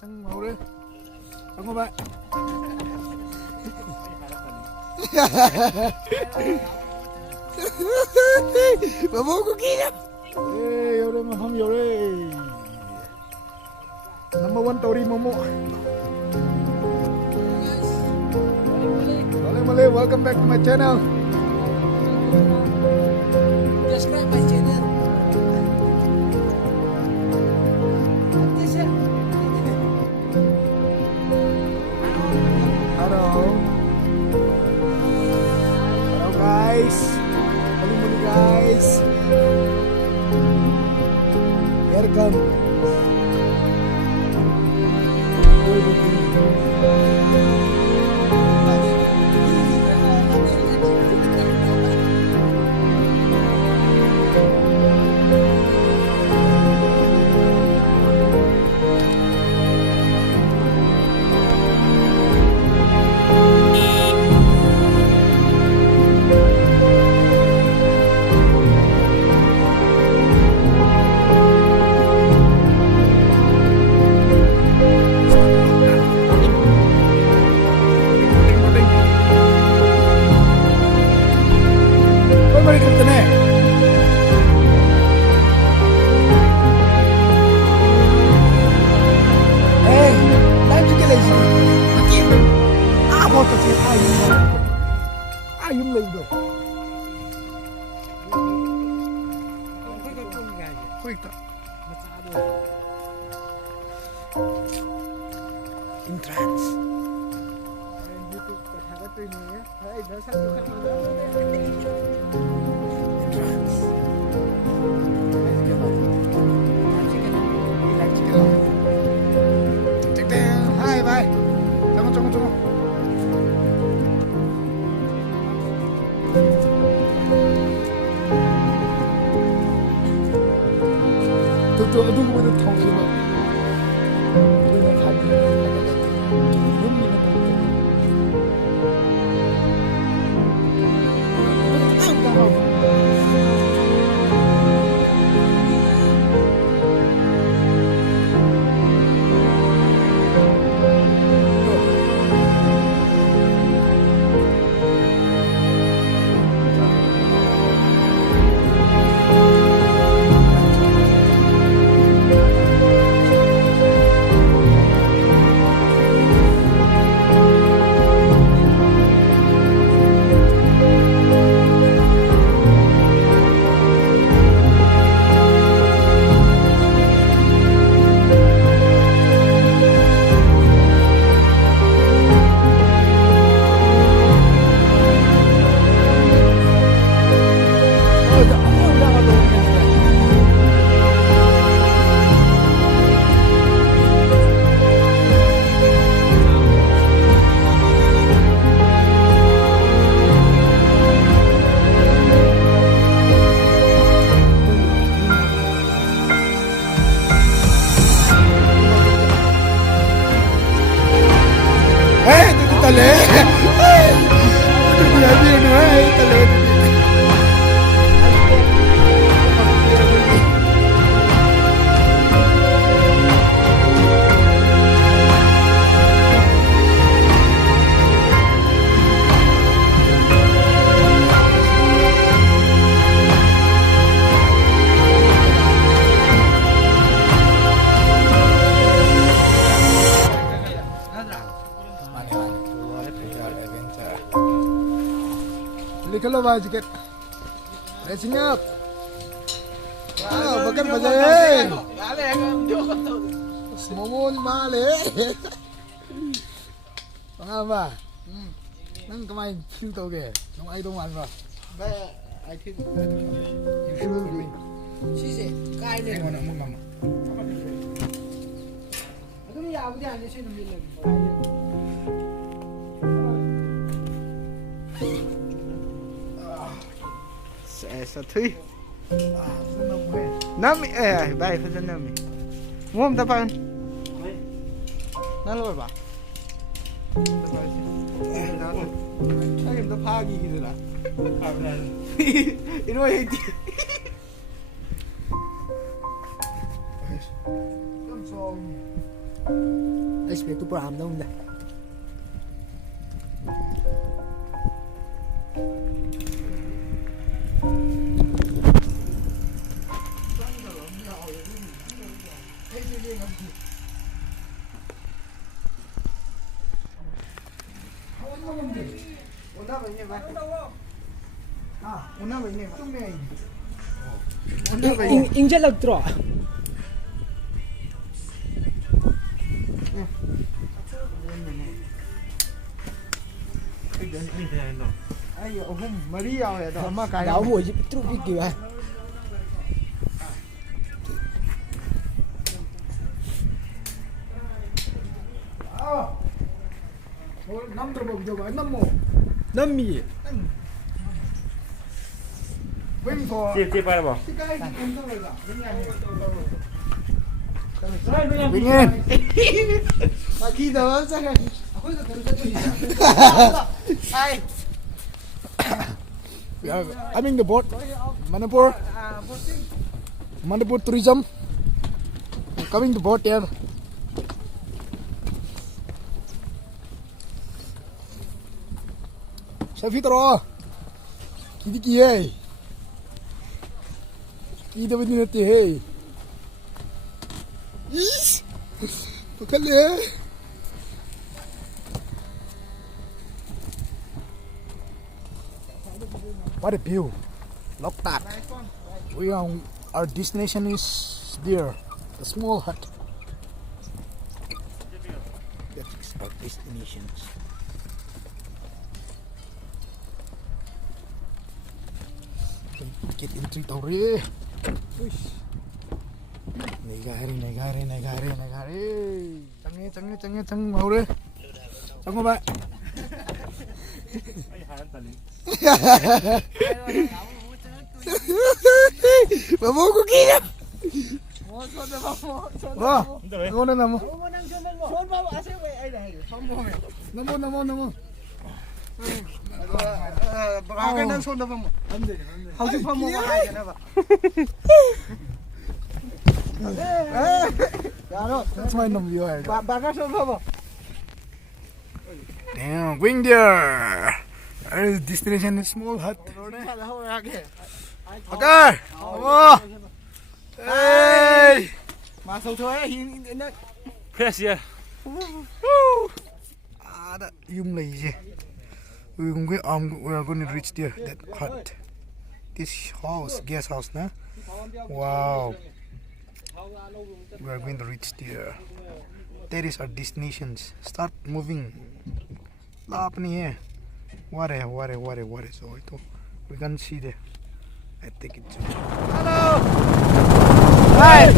Chẳng màu đi. Không có bạn. Bà bố có kia đó. Ê, vô đây mà không vô đây. Number one Tori Momo. Malay, welcome back to my channel. Subscribe my channel. Hello guys. Muli guys. Welcome. Mari kita nih. Live juga lagi. Makin. Apa tuh sih ayam lagi dong. Quick tak. Entrance. Hai bye. Tunggu. Tunggu gue tahu sih bang. Ini kan belum ini tale. Tale. Kalau bajikan, racing up. Wow, bagan bajain. Semua male. Pangapa? Nang kemain feel tau ke? Nang ai dong ba? Ba, I think. You should be. Sisi, kai le. Mana mama. Adum ya abu dia sih nambil lagi. Sa thui nami bai fa nami mom ta pan na lo ba ai em ta pha gi gi la ino ai ti Come so. Expect to pram đâu nè. Una vậy vậy. À, una vậy này. Chúng này. Injek lah terus. Ayo, mari ao ya dah. Mak kaya. Dah buat je terus fikir ah. Namdra coba, namo. Nami. Waiting for. Tiếp ai bảo. Bingin. Lagi dah sangat. Aku dah terus tu. Hai. I'm in the boat. Manipur. Manipur tourism. Coming to boat here. Selfie taro. Kidi ki hai. Kidi bani nati hai. Is. Pakal le. What a view. Loktak. Our destination is there. The small hut. That is our destination. Get entry tawre. Negare. Change maure. Chango ba. Vamos ko kira. Wah, namo namo. Phone bawa asyik ai dah. Namo. Bagakan dan sonda pamu. Hausi pamu hai na ba. Yaro, That's my number view. bagan sonda pamu. Damn, going there. Our destination is small hut. Okay. Vamos. Hey. Masuk tu hin ini. Press ya. Ada yum lagi. We are going to reach there. That hut. This house, guest house, na? Wow. We are going to reach there. That is our destinations. Start moving. Lap ni hai. What? So ito we can see there. I take it. Hello. Hi.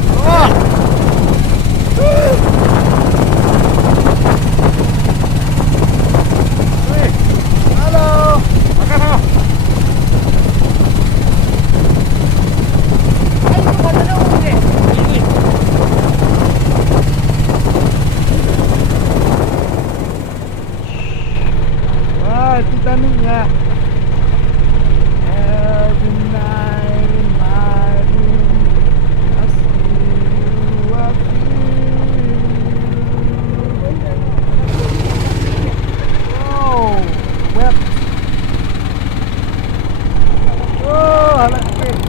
Hello. Makan. Titanic ya. Every night in my room, I see you, I feel. Oh, wet. Oh, I like it.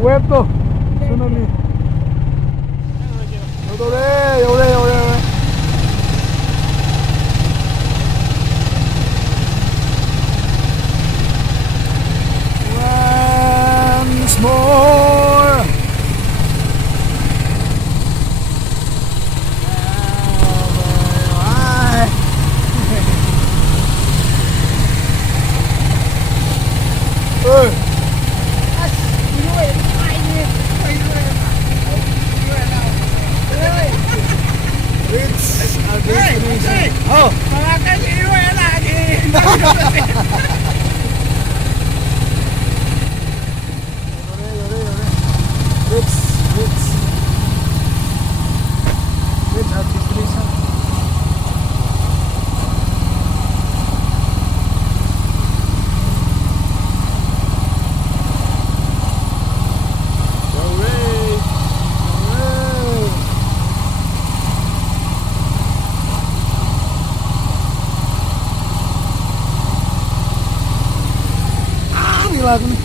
Web tuh. Tsunami. Udah. Once more. It's our destination. Oh, it's our destination. aku nih.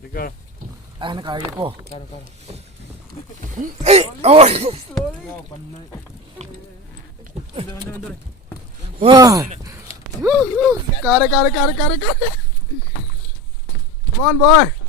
Bigger. Enak kali kok. Karo. Oh. Wah. Kare. Come on, boy.